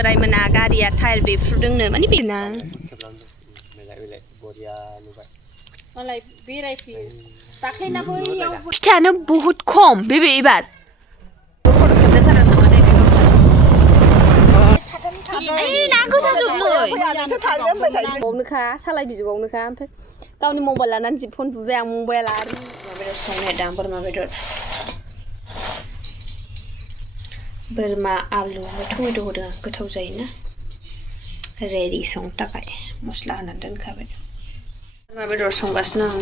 बोराय मोना गारिया टायार बेफ्रुदोंनो माने बेना फिथायानो बहुत खम बेबे एबार सालाय बिजौआवनोखा ओमफ्राय गावनि मबाइल लानानै फन बुबाय आं मबाइल आरो माबायाव संनायदां बोरमा बेदर बोरमा आलु टमेट' होदों गोथाव जायोना रेडि संनो थाखाय मस्ला होनानै दोनखाबाय बोरमा बेदर संगासिनो आं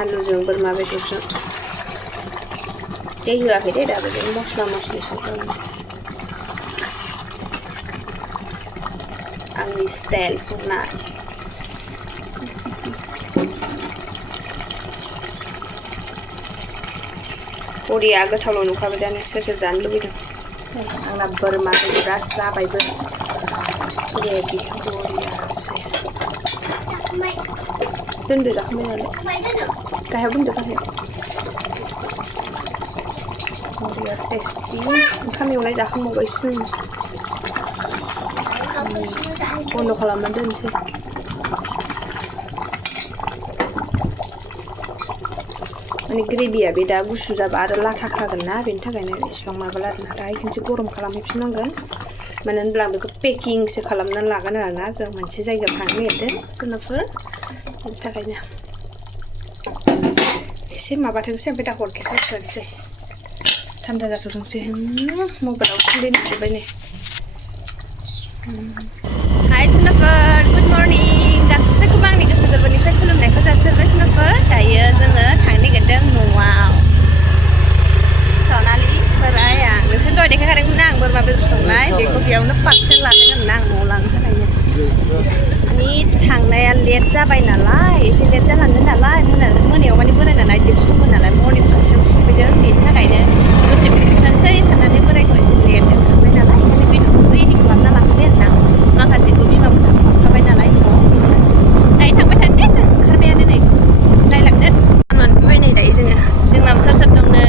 आलुजों बोरमा बेदरजों दै होआखै दे दाबो मस्ला मस्लि संदों आंनि स्टाइल संनाय बरिया गोथावल' नुखाबाय दानो सोर सोर जानो लुबैदों आंना बोरमा बेदरा जाबायबो रेडि बरियासै दोनदो जाखांबाय नालाय गाहायाव दोनदो गाहायाव बरिया टेस्टि ओंखाम एवनाय जाखांबावबायसो बन्द' खालामना दोनसै माने ग्रेभिया बे दा गुसु जाबा आरो लाथा खागोन ना बेनि थाखायनो इसिबां माबाला आरोना दाहाय खनसे गरम खालामहैफिननांगोन मानो होनब्ला आं बेखौ पेकिंसो खालामनानै लागोन आरोना जों मोनसे जायगायाव थांनो नागिरदों सोरनाफोर बेनि थाखायनो एसे माबाथोंसै ओमफ्राय दा हरखेसो सोनोसै थान्दा जाथ'थोंसै मबाइलाव खुलिनो जोब्बाय नै हाय सोरनाफोर गुड मर्निं गासैखौबो आंनि गोसो गोरबोनिफ्राय खुलुमनायखौ जासिहरबाय सोरनाफोर दायो जोङो थांनो नागिरदों न'आव सनालि बोराय आं नोंसोर दहाय देखायखादोंमोन आं बोरमा बेदर संनाय बेखौ बेयावनो पार्सेल लादों आरोना आं न'आव लांनो थाखायनो माने थांनाया लेट जाबाय नालाय एसे लेट जालांदों नालाय मोनायाव माने बोरायना नाइट डिउटि दंमोन नालाय मर्निं फार्स्टआव सफैदों बेनि थाखायनो दसे थांसै साननानै बोरायखौ एसे लेट ओंखारबाय नालाय ओंखायनो बेदरखौ रेडि खालामना लाखाबाय आरोना माखासेखौ बिमामोनहा संखाबाय नालाय न'आव दायो थांबाय थादों दे जों ओंखारबायानो नै नायलांदो मोनफैबाय नै दायो जोंनाव सोर सोर दं नै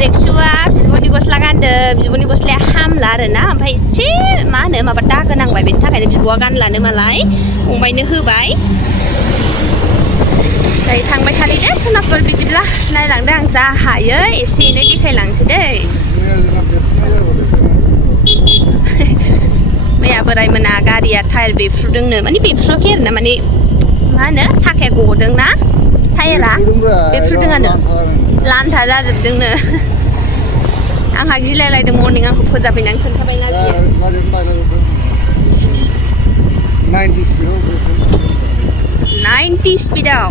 रेक्सुआ बिब'नि गस्ला गानदों बिब'नि गस्लाया हामला आरोना ओमफ्राय एसे मा होनो माबा दागो नांबाय बेनि थाखायनो बिब'आ गानलानो मालाय फंबायनो होबाय दायो थांबाय थानि दे सोनाफोर बिदिब्ला नायलांदो आं जा हायो एसे एनै देखायलांसै दै मैया बोराय मोना गारिया टायार बेफ्रुदोंनो माने बेफ्रुवाखै आरोना माने मा होनो साखाया गदोंना टायारा बेफ्रुदोंआनो लान्था जाजोबदोंनो आंहा गिलायलायदों मर्निं आंखौ फोजाफैनानै खोन्थाबायना बियो 90 स्पिडाव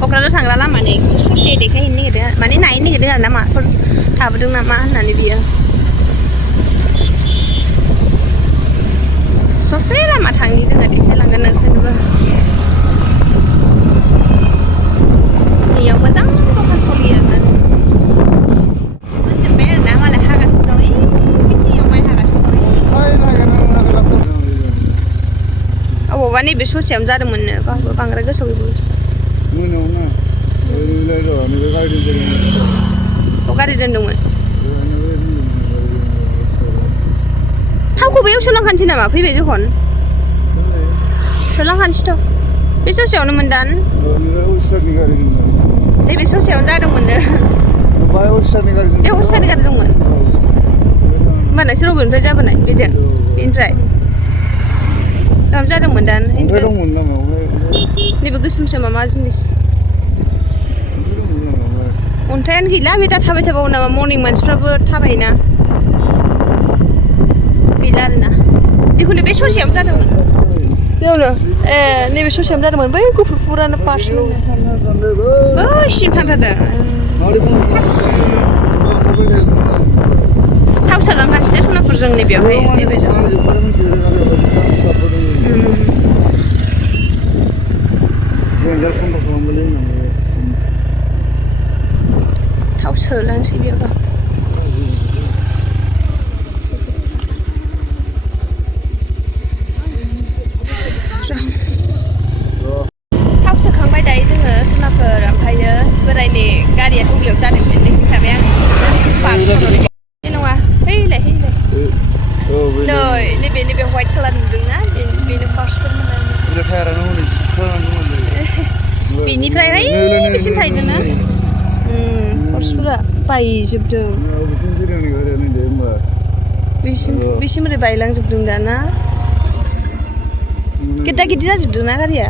क'क्राझार थांग्रा लामा नै ससे देखायहैनो नागिरदों माने नायनो नागिरदों आरो ना माफोर थाबोदों नामा होननानै बियो ससे लामा थांनि जोङो देखायलांगोन नोंसोरनोबो बेयाव मोजां दखान सलियो आरोना मोनजोब्बाय आरोना मालाय हागासिनो दं खिथियाव माइ हागासिनो दं अबावबा नैबे ससेयावनो जादोंमोननो बांद्राय गोसोआव गैबावसो गारि दोनदोंमोन थावखौ बैयाव सोलांखानोसै नामा फैबाय जखन सोलांखानोसैथ' बे ससेयावनो मोनदान नैबे ससेयावनो जादोंमोननो बे अस्टारनि गारि दंमोन होमबा नोंसोर बबेनिफ्राय जाबोनाय बेजों बेनिफ्राय गाहाम जादोंमोन दान नैबे गोसोम सोमा मा जिनिस अन्थायानो गैला बे दा थाबाय थाबावो नामा मर्निं मानसिफ्राबो थाबायोना गैला आरोना जिखुनु बे ससेयावनो जादोंमोन बेयावनो नैबे ससेयावनो जादोंमोन बै गुफुर फुरानो पार्स बैसिम थांथारदों थाव सोलांखानोसै सनाफोर जोंनि बेयावहाय नैबे थाव सोलांसै बेयावबा बेनिफ्राय बेसिम थाहैदोंना हर्सफोरा बायजोबदों बेसिम ओरै बायलांजोबदों दाना गिदा गिदि जाजोबदोंना गारिया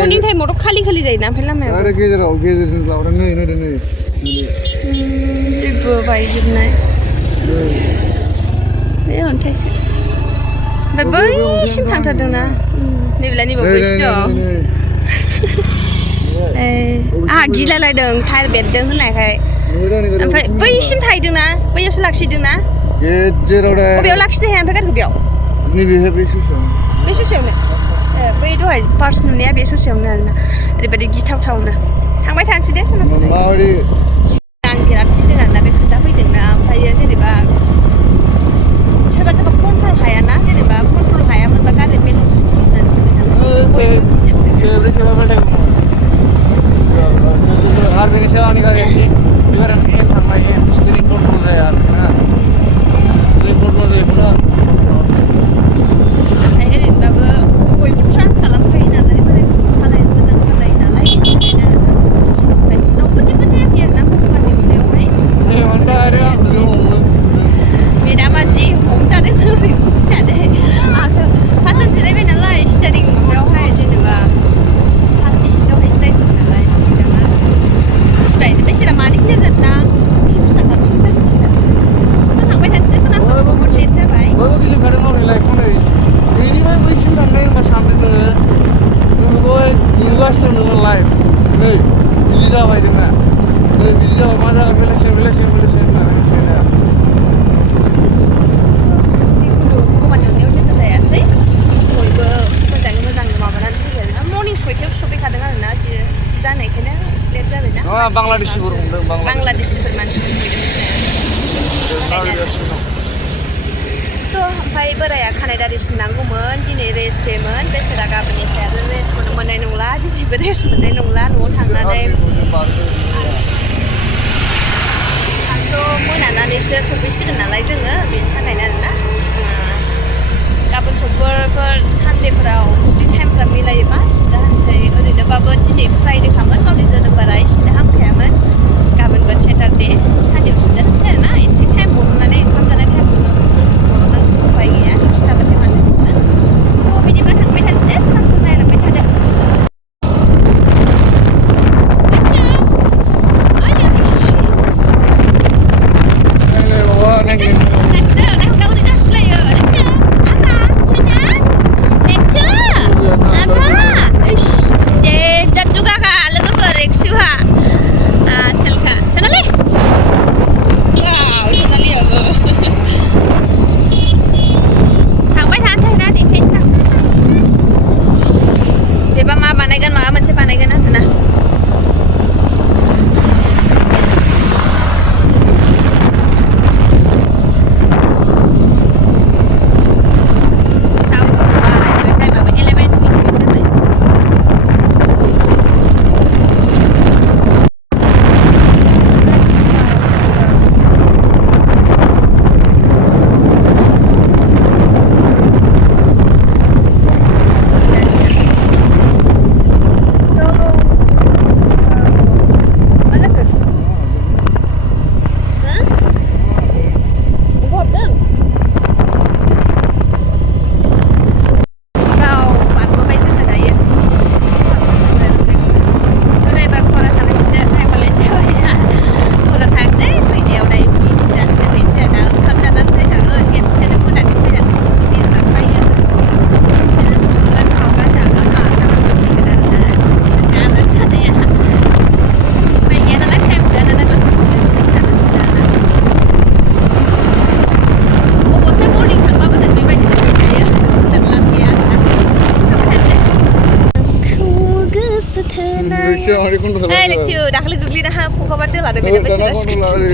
मर्निं टाइमावथ' खालि जायोना ओमफ्राय लामाया आरो गेजेरजों लाबोदों नै जेबो बायजोबनाय बे अन्थाइसो ओमफ्राय बैसिम थांथारदोंना नैबेलाय बैसो दं आंहा गिलायलायदों टायार बेरदों होननायखाय ओमफ्राय बैसिम थाहैदोंना बैयावसो लाखिदोंना बबेयाव लाखिनो हाया ओमफ्राय गारिखौ बेयाव बे ससेयावनो बै दहाय पार्स नुनाया बे ससेयावनो आरोना ओरैबायदि गिथावथावनो थांबाय थानोसै दे आं बिराद गिदों आरोना बे खोथा फैदोंना ओमफ्रायो जेनेबा सोरबा कन्ट्रल हायाना जेनेबा कन्ट्रल हायामोनबा गारि मेलेन्स आरो बेनि सायाव आंनि गारिया एबार थांबाय स्टिरिं कन्ट्रल जाया आरोना स्टिरिं कन्ट्रल जायोमोन ओमफ्राय ओरैनोबाबो बयबो ट्रान्स खालामखायो नालाय बोराय सालायनो मोजां सालायो नालाय ओंखायनो ओमफ्राय रावबो जेबो जायाखै आरोना भगबाननि अननायावहाय मेदामा जि हमथादों बेखौ गिनानै आंखौ फार्स्टआव जिरायबाय नालाय स्टियारिं माबायावहाय जेनेबा फार्स्टनि सिटआवहाय जिरायदों नालाय मेदामा गिबाय बेसेरा मानो गिया जादोंना फिसा थांबाय थानोसै सना बहुत लेट जाबाय बयबो गिदिंखादों मावनाय लाइफआव नै बेनिफ्राय बैसिम थांनाय होनबा सानदों नोङो बेखौ नुगासिनो नोङो लाइफ नै बिदि जाबाय जोंना नै बिदि जाबाय मा जागोन बेलासि होननानै जिखुनु भगबाननि अननायाव जेबो जायासै बयबो मोजाङै मोजां माबानानै फैबाय आरोना मर्निं 6टायाव सफैखादों आरोना बिदि जानायखायनो लेट जाबायना बांलादेशिफोर हमदों बांलादेशिफोर मानसिफोर फैदों स' ओमफ्राय बोराया खानाय दारि सिननांगौमोन दिनै रेस्ट डेमोन बेसेरा गाबोननिफ्राय आरो रेस्टखौनो मोननाय नंला दिनैबो रेस्ट मोननाय नंला न'आव थांनानै आंथ' मोनानानैसो सफैसिगोन नालाय जोङो बेनि थाखायनो आरोना गाबोन समफोर सानडेफोराव जुदि टाइमफ्रा मिलायोबा सिनजा होनसै ओरैनोबाबो दिनै फ्राइडेखामोन गावनि जोनोम बाराय सिननो हामखायामोन गाबोनबो सेटारडे सानडेआव सिनजा होनसै आरोना एसे टाइम बरननानै ओंखाम जानाय टाइमखौनो बरननांसिगौ उपाय गैया दसे थाबाथाय मानो होनो स' बिदिब्ला थांबाय थानोसै दे सानाखौ नायलांबाय थादो माबा मोनसे बानायगोन आरोना Lucu, dakhli googli dah aku kabar tu lah, tapi dah masih kecil.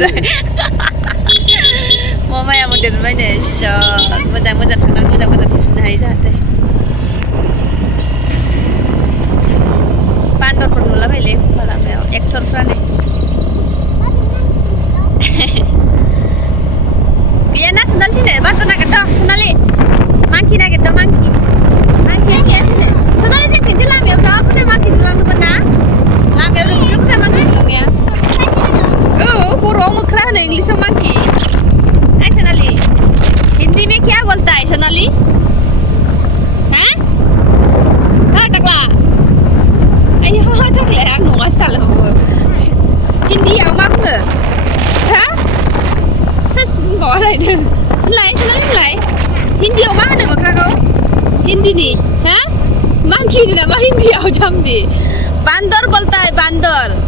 Mama yang model mana? Shot, macam kurus naik jatuh. Pandor pernah lah beli, malam ni aktor pernah. Biar nak sundal sini, bantu nak kata sundali. Mangki nak kata mangki. Mangki sini. Sundali je kecil lah, miao. Aku ni mangki dalam tu pernah. mana English में monkey? ऐ सोनाली हिंदी में क्या बोलता है सोनाली? हाँ? हाँ टकला ayo टकले आग नोंगा style हो हिंदी आव मा बुङो? हाँ? थोस बुंगाव आलायदों होनलाय सोनाली होनलाय हिन्दीयाव मा होनो मोख्राखौ? हिन्दीनि हाँ? monkey ni nama हिन्दीयाव जाम्बि बान्दर बोलता है बान्दर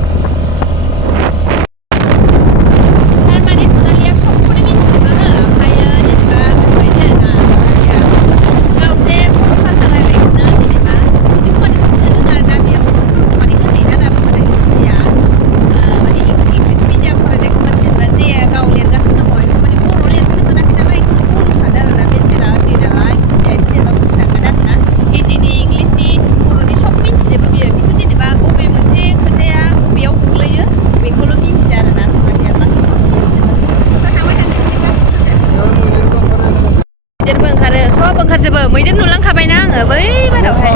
सब ओंखारजोबो मैदेर नुलांखाबायना आङो बै बारावहाय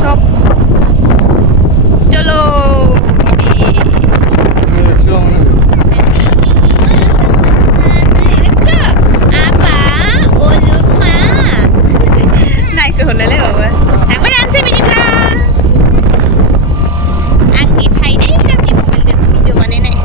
सब चलो नायखो हरलायलायबावो थांबाय थानोसै बिदिब्ला आंनि फायनाय गावनि मबाइलजों भिडिअ बानायनाय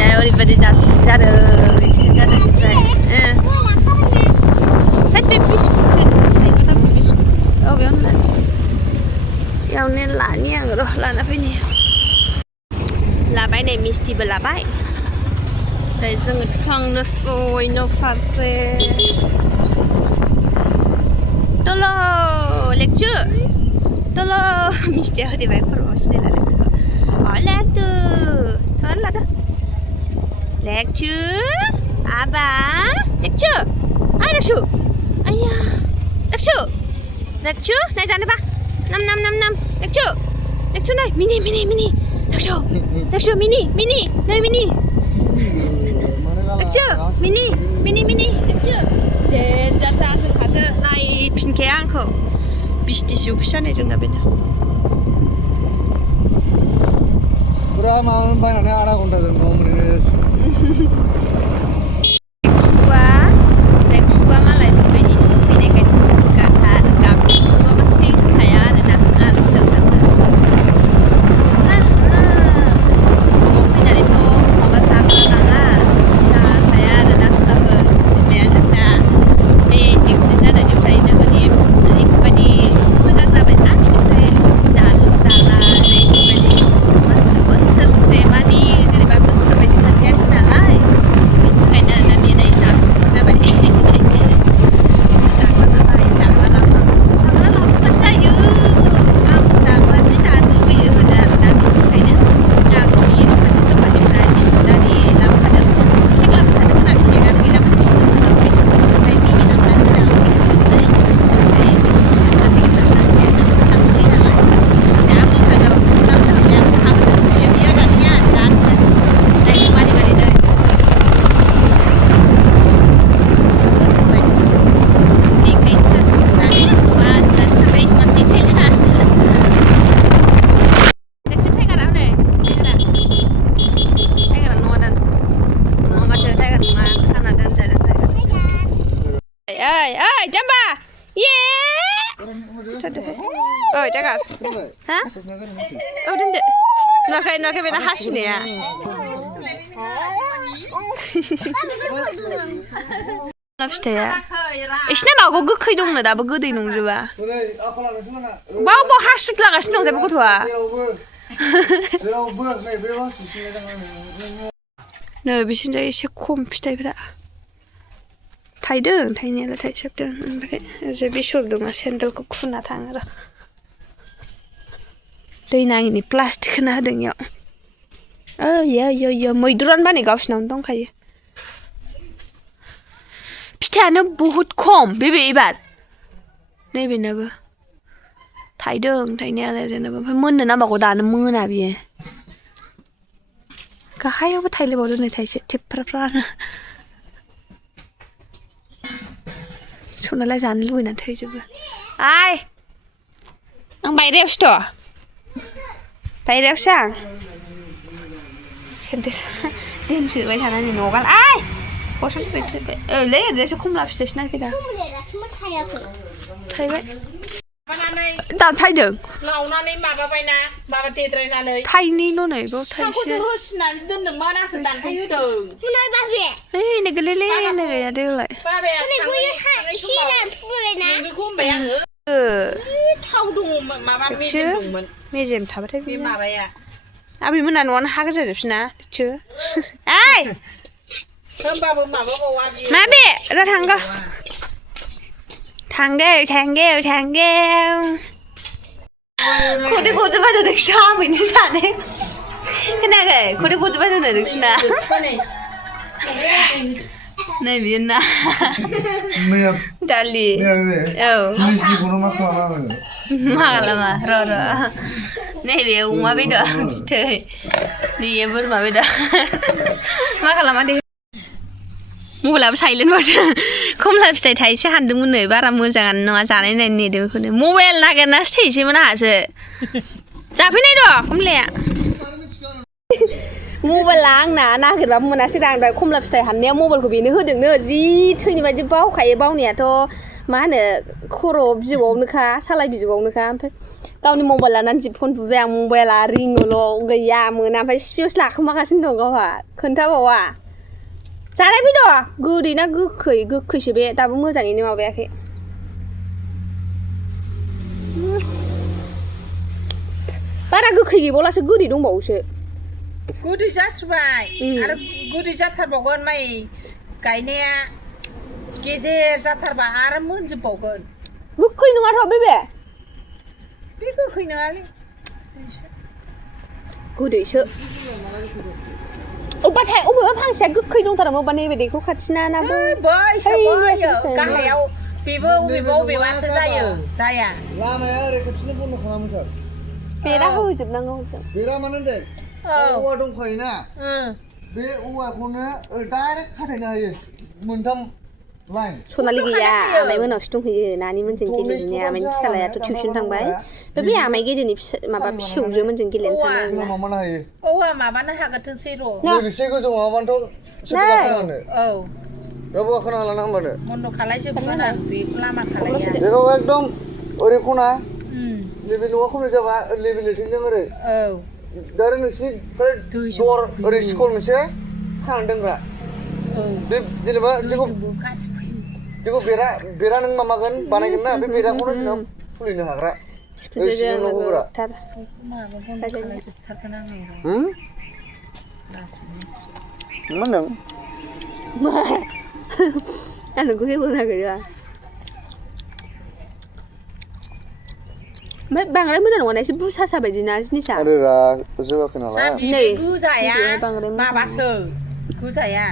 बिमाया ओरैबायदि जासुलि जादों एक्सिडेन्ट जादों ओमफ्राय है बे बिस्कुटसो थाइबा बे बिस्कुट औ बेयावनो लानोसै बेयावनो लानि आं र' लाना फैनि लाबाय नै मिस्टिबो लाबाय ओमफ्राय जोङो थांनोसै न' फारसे तल' लेकचु तल' मिस्टिया होदेबाय खर'आव सिनायला लेकचुखौ लेकचु सोनानै लादो लेकचु आबा लेकचु ओइ लेकचु आया लेकचु लेकचु नाय जानोबा नाम नाम नाम नाम लेकचु लेकचु नाय मिनि मिनि मिनि लेकचु लेकचु मिनि मिनि नाय मिनि लेकचु मिनि मिनि मिनि लेकचु देन्जारसो आसोलखासो नायफिनखाया आंखौ बिसथिसो फिसानै जोंना बेनो पुरा माबा बायनानै आधा घन्टाजों न'आव मोनहैयो नेक्सुआ मालाय बिबायदि फैनायखाय गाबथाबाबो सेंखाया आरोना आसोलखासो न'आव फैनानैथ' माबा जाग्रा नाङा जाखाया आरोना साफोर बिमाया जोंना बे एक्सिडेन्ट जानायनिफ्रायनो माने ओरैबायदि मोजां जाबाय ना बेनिफ्राय जाला ओरैबायदि मा होनो बोसोरसे मानि जेनेबा गोसो बायदि मोनजायासै नालाय बेनि थाखायनो आरोना बे नै जासुबो जाबाय जाग्रा लाफा जायो आं जाग्रासो जानो लुगैयो होनो आरोना बेनि थाखायनो आं बे खाथि दखाननिफ्राय बिस्कुटारि लाबोखादों केक लाबोखादोंमोन आं केकआनो गैलामोन बिस्कुटफोराव बिस्कुटनिफ्राय मेगि लाबोनानै होदों आं उखैनाय मोननानै ओमफ्राय बिस्कुट फिसा फिसा पेकेट लाबोनानै होदों जासुबाय नालाय दा आं लोंग्रा जाबा मोनसे लाबोखादोंमोन आं साहाबो लोंसैयो बियो दानिया बिरादनो नायनो मारै मारै दै Ơi, Jamba! Yeah! Ơi, Jaga. Hả? Đến đây. Nó cái bên nó hát nè. 나 비슷해요. 이시나 마고 그 크이 동네 나보 그 대 농지 봐. 뭐 하수 나가시 농 대보 좋아. 네, 비신자 이시 콤 비슷해라. 타이든 타이니라 타이샵든. 이제 비쇼르도 마 샌들고 쿠나 타ङो. दै नाङिनि प्लास्टिक होना होदों इयाव यो मैद्रुआनो बानाय गावसिनावनो दंखायो फिथाइयानो बहुद खम बेबे एबार नैबेनाबो थाइदों थाइनायालाय जेनेबा ओमफ्राय मोननो नांबागौ दानो मोना बियो गाहायावबो थाइलायबावदों नै थाइसे थेफ्राफ्रानो सनालाय जानो लुगैनानै थैजोबो आइ आं बायरायावसोथ' बायरायावसो आं सेन्देल दोनसोबाय थानानै न'आव गान आइ पसन फैजोबबाय ओलै ओरैजायसो खमला फिथाइसो नायफैदा थाइबाय दानफायदों लावनानै माबाबायना माबा देद्रायनानै थाइनैल' नै बाव थाइसे होसिनानै दोनदोंमोन आंसो दानफाय होदों हनै बाबे ओइ नो गोलैलै नो गैया देलाय बाबाया एसे दानफुबायना नोंखौ होनबाय आङो थाव दङमोन माबा मेजेम दंमोन मेजेम थाबाथाय बे माबाया आबैमोना न'आनो हा गोजा जोबसिना बिसो ओइ होमबाबो माबाबावा बियो माबे र थांगौ खदै गजोबबाय नोंसिना आबैनि जानाय खोनायाखै खदै गजोबबाय नोंसिना नै बियो ना दालि औ मा खालामा र' नैबे अमा बेदर बिथै नैबे बोरमा बेदर मा खालामा दे मबाइलाबो साइलेन्ट बावसो खमला फिथाइ थाइसे हानदोंमोन नै बारा मोजाङानो नङा जानाय नायनो नेदों बेखौनो मबाइल नागिरनासो थैसैमोन आंहासो जाफैनाय र' खमलाया मबाइला आंना नागिरबाबो मोनासै दा आं खमला फिथाइ हाननायाव मबाइलखौ बेनो होदोंनो जि थैनि बायदि बावखायो बावनायाथ' मा होनो खर' बिजौआवनोखा सालाय बिजौआवनोखा ओमफ्राय गावनि मबाइल लानानै जि फन बुबाय आं मबाइला रिङोल' गैया मोना ओमफ्राय सिफियावसो लाखोमागासिनो दं गावहा खोन्थाबावा जानाय फैद' गोदै ना गोखैसो बे दाबो मोजाङैनो माबायाखै बारा गोखै गैबावलासो गोदै दंबावोसो गोदै जास्राबाय आरो गोदै जाथारबावगोन माइ गायनाया गेजेर जाथारबा आरो मोनजोबबावगोन गोखै नङाथ' बे गोखै नङालै गोदैसो अबेबा फांसेया गोखै दंथारोमोन अबेबा नैबे दैखर खाथिना ना गाहायाव बेबो अबेबासो जाया लामाया ओरै खेबसेनो बन्द' खालामोथार बेरा होजोबनांगौ बेरा माने दे औवा दंखायोना बे औवाखौनो डाइरेक्ट खाथायनो हायो मोनथाम सनालि गैया आमाइ मोनावसो दंहैयो नानि मोनजों गेलेहैनाया आमाइनि फिसालायाथ' टिउसन थांबाय बे आमाइ गेदेरनि माबा फिसौजो मोनजों गेलेनो थाङो औवा माबानो हागोनसै र' एसे गोजौ माबानोथ' औ रावबो गाखोनो हाला ना होमबानो बन्द' खालायजोबगोन आं बेखौ लामा खालाया बेखौ एकदम ओरै खना नैबे न'आ खमनि जाबा लेबे लेथिंजों ओरै औ डाइरेक्ट नोंसिनि दर ओरै स्कुल मोनसे खानानै दोनग्रा बे जेनेबा जेखौ बेरा नों माबागोन बानायगोन ना बे बेराखौनो जोंनाव खुलिनो हाग्रा सिङाव न' होग्रा मा होनदों मा आं नोंखौ जेबो होनाखै ओमफ्राय बांद्राय मोजां नङा एसे बुसासा बायदि ना जिनिसा आरो जोगाखै नालाय नै गोजाया माबासो गोजाया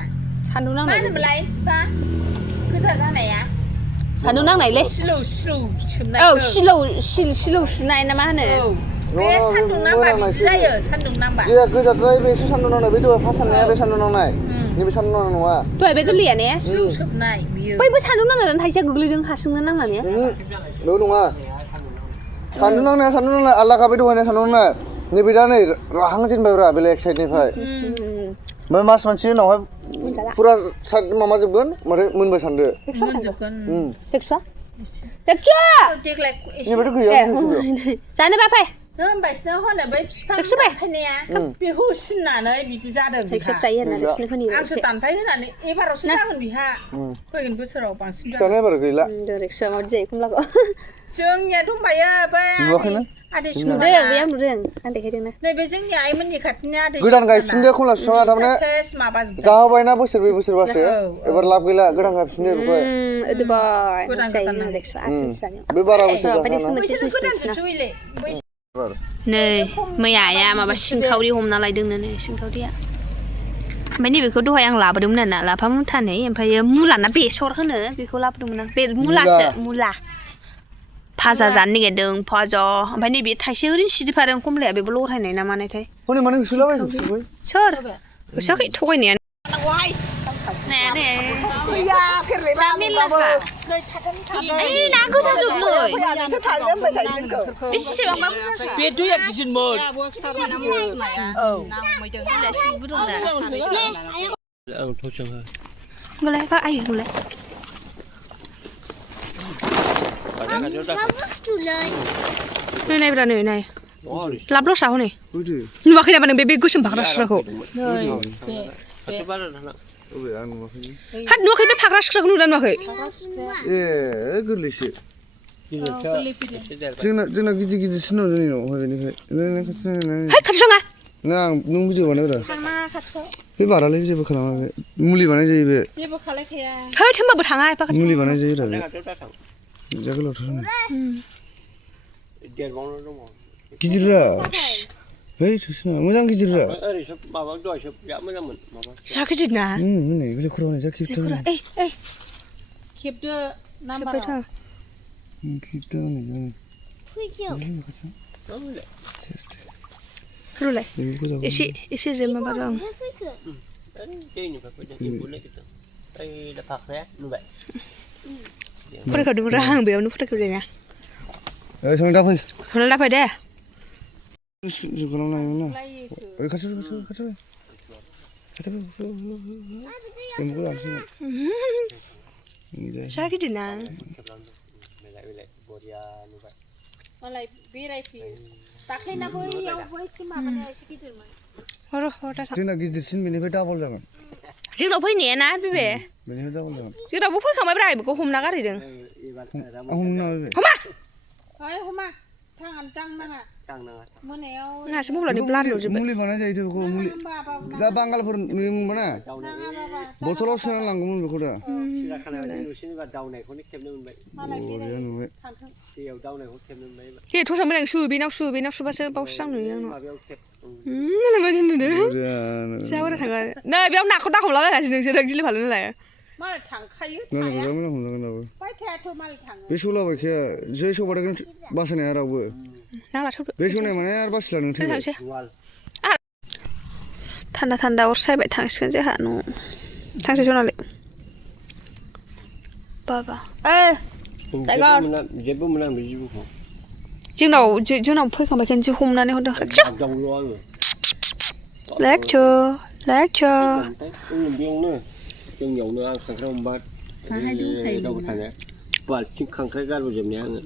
सान्दुं नांनाय मा होनोमोनलाय बा गोजा जानाया सान्दुं नांनायलै सिलौ सोमनाय औ सिलौ सुनाय ना मा होनो बे सान्दुं नांबा बिदि जायो सान्दुं नांबा जे गोजाद्राय बे एसे सान्दुं नांनाय बे दहाय फास साननाया बे सान्दुं नांनाय नैबे सान्दुं नांनाय नङा दहाय बे गोरलैया ने सिलौ सोबनाय बियो बैबो सान्दुं नांनानै थाइसेया गोग्लैदों हारसिंनो नांनानै बेबो नङा सान्दुं नांनाया आलादा बे दहायना सान्दुं नांनाय नैबे दा नै राहां जेनबायब्रा बेलेग साइडनिफ्राय ओमफ्राय मास मोनसे उनावहाय फुरा माबा जोबगोन माथो मोनबाय सानदो देग्लाय जानो बाफाय होनबायसो होनो बै बिफां दानफायनाया बेखौ सिननानै बिदि जादों आंसो दानफाय होनानै एबारावसो जागोन बिहा फैगोन बोसोराव बांसिन जागोन एबार गैला जोंनिया दंबायो बै आदै नुदों नैबे जोंनि आइमोननि खाथिनि आदै गोदान गायफिनदो खमला बिफाङा थारमाने जाहोबायना बोसोरब्रै बोसोरबासो एबार लाब गैला गोदान गायफिनदो बे बारा बोसोर नै मैया आइया माबा सिंखावरि हमना लायदोंनो नै सिंखावरिया ओमफ्राय नैबेखौ दहाय आं लाबोदोंमोन आरोना लाफा मुथानै ओमफ्रायो मुलाना बेसर होनो बेखौ लाबोदोंमोन आं बे मुला भाजा जानो नागिरदों भाजा ओमफ्राय नैबे थाइसे ओरैनो सिरिफादों कमलाया बेबो लरायनाय ना मानायथाय सोर होसोआखै थगायनाया ना गोजा जोबलै बेसेबांबा बे दैया गिदिरमोन नायब्रा नै नाय लाब लसा हनै नुवाखै नामा नों बे गोसोम फाग्रा सिख्राखौ हाथ नुवाखै बे फाग्रा सिख्राखौ नुदों नुवाखै ए गोरलैसो जोंना गिदिर गिदिरसिन दं जोंनियाव हजोंनिफ्राय खाथि थाङा नों भिडिअ बानायग्रा बे बारालै जेबो खालामा बे मुलि बानाय जायो बे जेबो खालायखाया हैद होमबाबो थाङा मुलि बानाय जायो रा बे जा गोलावथार गिदिररा है थोसना मोजां गिदिररा ओरैसो माबा दहायसो बिराद मोजांमोन माबा जा गिदिर ना नै बेले खरावनाय जा खेबथार खेबदो नाम्बार खेबदो नै रुलाय एसे जे माबा दं फरायखादोंमोन आं बेयावनो फरायखादों संना फै संना फै दे जा गिदिर ना मालाय बेरायफैयो दाख्लैना बैयाव बैथिं माबानाया एसे गिदिरमोन जोंना गिदिरसिन बेनिफ्राय डाबल जागोन जोंनाव फैनाया ना बे बेनिफ्राय डाबल जागोन जोंनावबो फैखांबायब्रा बेखौ हमना गारहैदों हमा थांनानै दांनाङा मोनायाव नासो मबाइलानो ब्लार नुजोबबाय मुलि बानाय जायो बेखौ मुलि दा बांगालफोर नुयोमोनबा ना बथलाव सोनानै लांगौमोन बेखौ दा हे थसा मोजां सु बेनाव सुबासो बावसो जां नुयो आंनाव माबायदि नुदों जा बारा थाङा नै बेयाव नाखौ दा हमलाबायगासिनो नोंसोरो गिलु फालु नालाय मालाय थांखायो बे सौलाबायखाया जै सौबाथाय बासायनो हाया रावबो बे सौनाय माने आरो बासिला नों थैबाय थान्दा अर सायबाय थांसिगोन जोंहा न'आव थांसै सनालि बाबा जायगा जेबो मोना बे जिबौखौ जोंनाव फैखांबाय खनसे हमनानै हरदों लेक्चो बेयावनो जोंनियावनो आं खांख्राइ हमबा दावबाय थानाया बाल्थिं खांख्राइ गारबोजोबनाया आङो